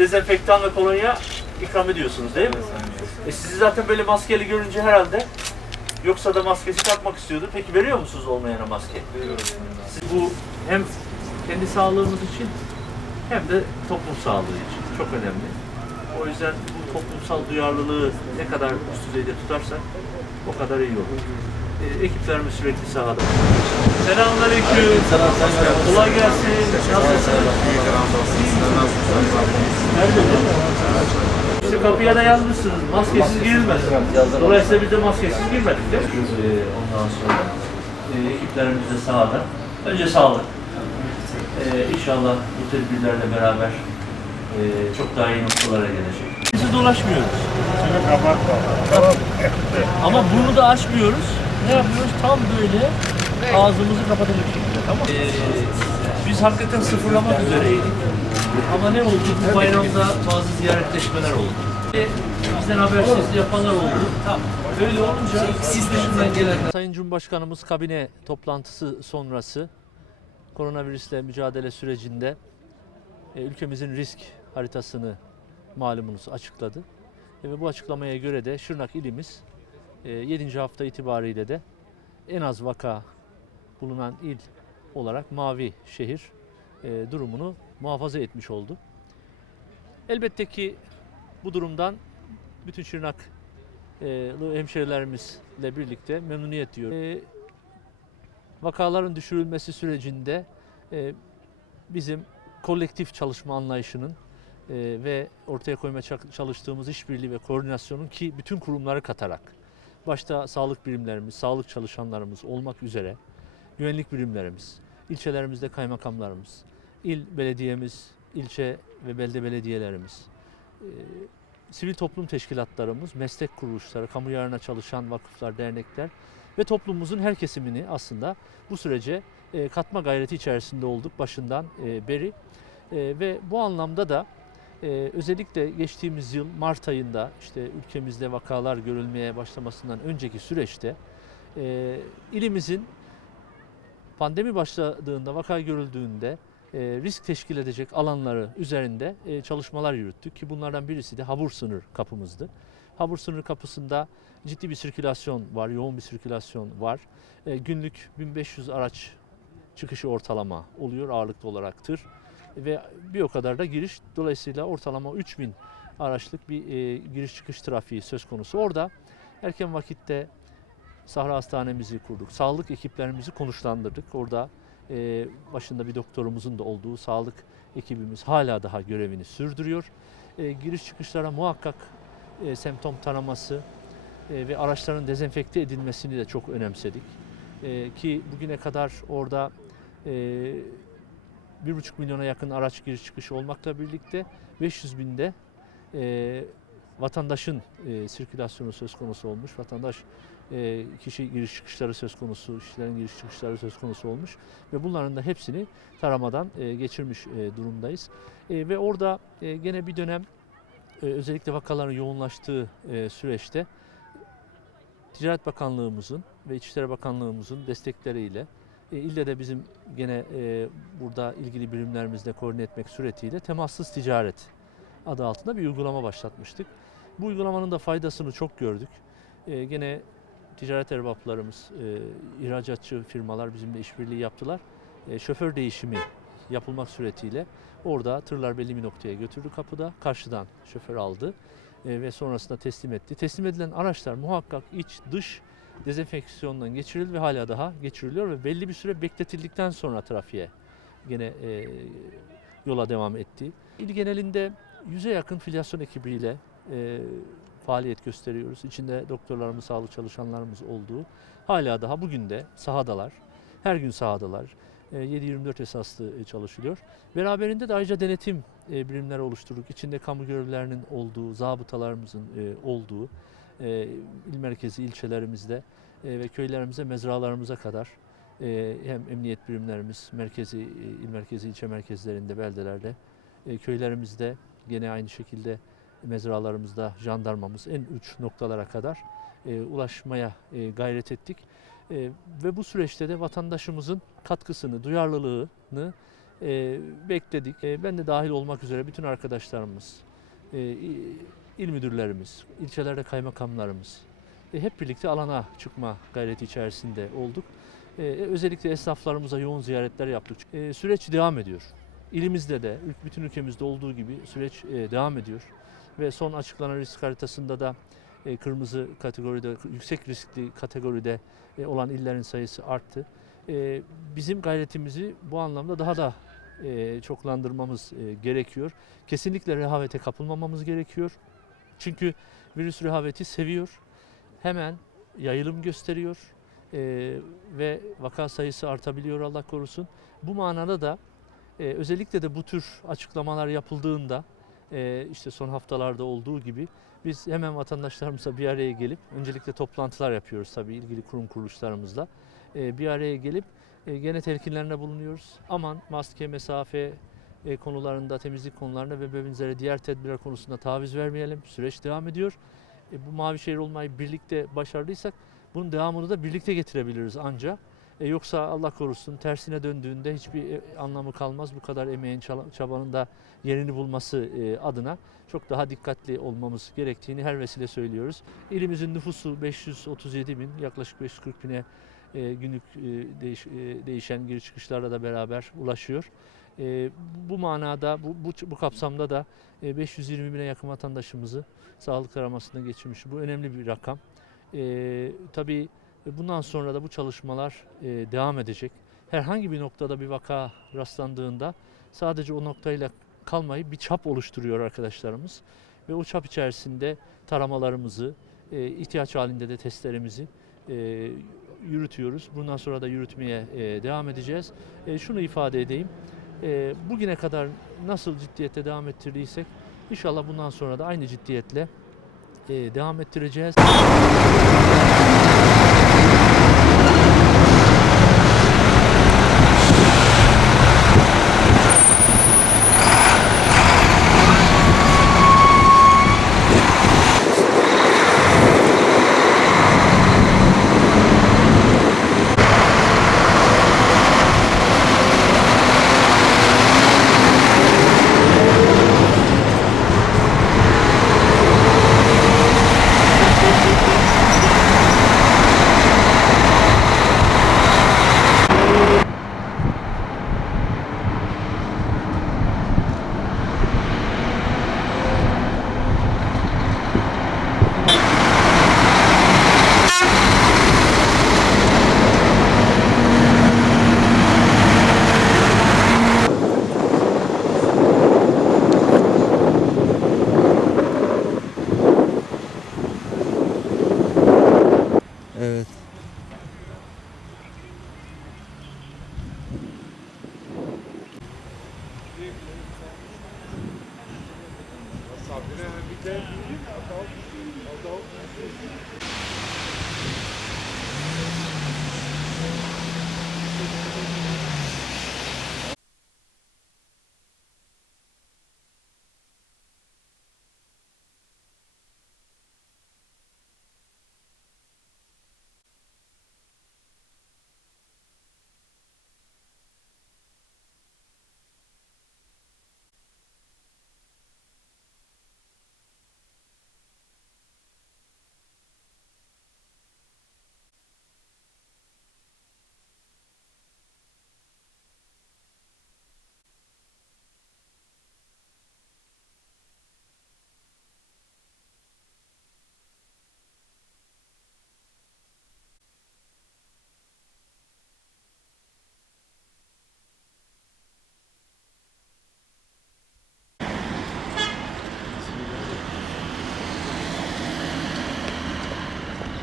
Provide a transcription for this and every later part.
dezenfektan ve kolonya ikram ediyorsunuz değil mi? E sizi zaten böyle maskeli görünce herhalde yoksa da maskesi takmak istiyordu. Peki veriyor musunuz olmayana maske? Siz bu hem kendi sağlığınız için hem de toplum sağlığı için çok önemli. O yüzden bu toplumsal duyarlılığı ne kadar üst düzeyde tutarsak o kadar iyi olur. E, ekiplerimiz sürekli sahada. Selamünaleyküm. Kolay gelsin. Nasılsınız? İşte kapıya da yazmışsınız. Maskesiz girilmez. Dolayısıyla biz de maskesiz girmedik değil mi? Ee, ondan sonra e, ekiplerimiz de sahada. Önce sağlık. Ee, inşallah bu tedbirlerle beraber e, çok daha iyi noktalara gelecek. Bizi dolaşmıyoruz. Ama bunu da açmıyoruz. Ne yapıyoruz? Tam böyle ağzımızı kapatacak şekilde tamam mı? Ee, biz hakikaten sıfırlamak üzereydik. Ama ne oldu? Bu bayramda bazı ziyaretleşmeler oldu. Ve bizden habersiz yapanlar oldu. Tamam. Öyle olunca siz dışından gelen... Sayın Cumhurbaşkanımız kabine toplantısı sonrası koronavirüsle mücadele sürecinde e, ülkemizin risk haritasını malumunuz açıkladı. E, Ve bu açıklamaya göre de Şırnak ilimiz 7. hafta itibariyle de en az vaka bulunan il olarak mavi şehir e, durumunu muhafaza etmiş oldu. Elbette ki bu durumdan bütün Şırnaklı hemşehrilerimizle birlikte memnuniyet diyor. E, Vakaların düşürülmesi sürecinde e, bizim kolektif çalışma anlayışının e, ve ortaya koymaya ça- çalıştığımız işbirliği ve koordinasyonun ki bütün kurumları katarak başta sağlık birimlerimiz, sağlık çalışanlarımız olmak üzere güvenlik birimlerimiz, ilçelerimizde kaymakamlarımız, il belediyemiz, ilçe ve belde belediyelerimiz, e, sivil toplum teşkilatlarımız, meslek kuruluşları, kamu yararına çalışan vakıflar, dernekler ve toplumumuzun her kesimini aslında bu sürece e, katma gayreti içerisinde olduk başından e, beri. E, ve bu anlamda da e, özellikle geçtiğimiz yıl Mart ayında işte ülkemizde vakalar görülmeye başlamasından önceki süreçte e, ilimizin pandemi başladığında, vaka görüldüğünde e, risk teşkil edecek alanları üzerinde e, çalışmalar yürüttük ki bunlardan birisi de Habur sınır kapımızdı. Habur sınır kapısında ciddi bir sirkülasyon var, yoğun bir sirkülasyon var. E, günlük 1500 araç çıkışı ortalama oluyor ağırlıklı olarak tır ve bir o kadar da giriş. Dolayısıyla ortalama 3000 araçlık bir e, giriş çıkış trafiği söz konusu. Orada erken vakitte Sahra Hastanemizi kurduk. Sağlık ekiplerimizi konuşlandırdık. Orada e, başında bir doktorumuzun da olduğu sağlık ekibimiz hala daha görevini sürdürüyor. E, giriş çıkışlara muhakkak e, semptom taraması e, ve araçların dezenfekte edilmesini de çok önemsedik. E, ki bugüne kadar orada e, 1,5 milyona yakın araç giriş çıkışı olmakla birlikte 500 binde e, vatandaşın e, sirkülasyonu söz konusu olmuş. Vatandaş e, kişi giriş çıkışları söz konusu, kişilerin giriş çıkışları söz konusu olmuş ve bunların da hepsini taramadan e, geçirmiş e, durumdayız. E, ve orada e, gene bir dönem e, özellikle vakaların yoğunlaştığı e, süreçte Ticaret Bakanlığımızın ve İçişleri Bakanlığımızın destekleriyle e, ilde de bizim gene e, burada ilgili birimlerimizle koordine etmek suretiyle temassız ticaret adı altında bir uygulama başlatmıştık. Bu uygulamanın da faydasını çok gördük. E, gene ticaret erbaplarımız, e, ihracatçı firmalar bizimle işbirliği yaptılar. Şoför değişimi yapılmak suretiyle orada tırlar belli bir noktaya götürdü kapıda. Karşıdan şoför aldı ve sonrasında teslim etti. Teslim edilen araçlar muhakkak iç dış dezenfeksiyondan geçirildi ve hala daha geçiriliyor ve belli bir süre bekletildikten sonra trafiğe gene e, yola devam etti. İl genelinde yüze yakın filyasyon ekibiyle e, faaliyet gösteriyoruz. İçinde doktorlarımız, sağlık çalışanlarımız olduğu. Hala daha bugün de sahadalar. Her gün sahadalar. E, 7-24 esaslı e, çalışılıyor. Beraberinde de ayrıca denetim e, birimleri oluşturduk. İçinde kamu görevlilerinin olduğu, zabıtalarımızın e, olduğu e, il merkezi ilçelerimizde e, ve köylerimize, mezralarımıza kadar e, hem emniyet birimlerimiz, merkezi e, il merkezi ilçe merkezlerinde, beldelerde, e, köylerimizde gene aynı şekilde mezralarımızda jandarmamız en uç noktalara kadar e, ulaşmaya e, gayret ettik. E, ve bu süreçte de vatandaşımızın katkısını, duyarlılığını E, bekledik. E, ben de dahil olmak üzere bütün arkadaşlarımız, e, il- müdürlerimiz, ilçelerde kaymakamlarımız e, hep birlikte alana çıkma gayreti içerisinde olduk. E, özellikle esnaflarımıza yoğun ziyaretler yaptık. E, süreç devam ediyor. İlimizde de, bütün ülkemizde olduğu gibi süreç e, devam ediyor. Ve son açıklanan risk haritasında da e, kırmızı kategoride, yüksek riskli kategoride e, olan illerin sayısı arttı. E, bizim gayretimizi bu anlamda daha da e, çoklandırmamız e, gerekiyor. Kesinlikle rehavete kapılmamamız gerekiyor. Çünkü virüs rehaveti seviyor. Hemen yayılım gösteriyor e, ve vaka sayısı artabiliyor Allah korusun. Bu manada da e, özellikle de bu tür açıklamalar yapıldığında e, işte son haftalarda olduğu gibi biz hemen vatandaşlarımıza bir araya gelip öncelikle toplantılar yapıyoruz tabii ilgili kurum kuruluşlarımızla. E, bir araya gelip e, gene telkinlerine bulunuyoruz. Aman maske, mesafe e, konularında, temizlik konularında ve benzeri diğer tedbirler konusunda taviz vermeyelim. Süreç devam ediyor. E, bu mavi şehir olmayı birlikte başardıysak bunun devamını da birlikte getirebiliriz anca. E, yoksa Allah korusun tersine döndüğünde hiçbir e, anlamı kalmaz. Bu kadar emeğin, çabanın da yerini bulması e, adına çok daha dikkatli olmamız gerektiğini her vesile söylüyoruz. İlimizin nüfusu 537 bin, yaklaşık 540 bine e, günlük e, değiş- e, değişen giriş çıkışlarla da beraber ulaşıyor. E, bu manada, bu, bu, bu kapsamda da e, 520 bine yakın vatandaşımızı sağlık aramasında geçirmiş. Bu önemli bir rakam. E, tabii bundan sonra da bu çalışmalar e, devam edecek. Herhangi bir noktada bir vaka rastlandığında sadece o noktayla kalmayıp bir çap oluşturuyor arkadaşlarımız. Ve o çap içerisinde taramalarımızı, e, ihtiyaç halinde de testlerimizi e, yürütüyoruz. Bundan sonra da yürütmeye e, devam edeceğiz. E, şunu ifade edeyim. E, bugüne kadar nasıl ciddiyette devam ettirdiysek inşallah bundan sonra da aynı ciddiyetle e, devam ettireceğiz. Evet.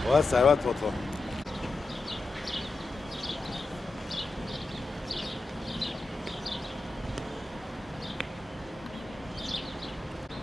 我塞了坨坨。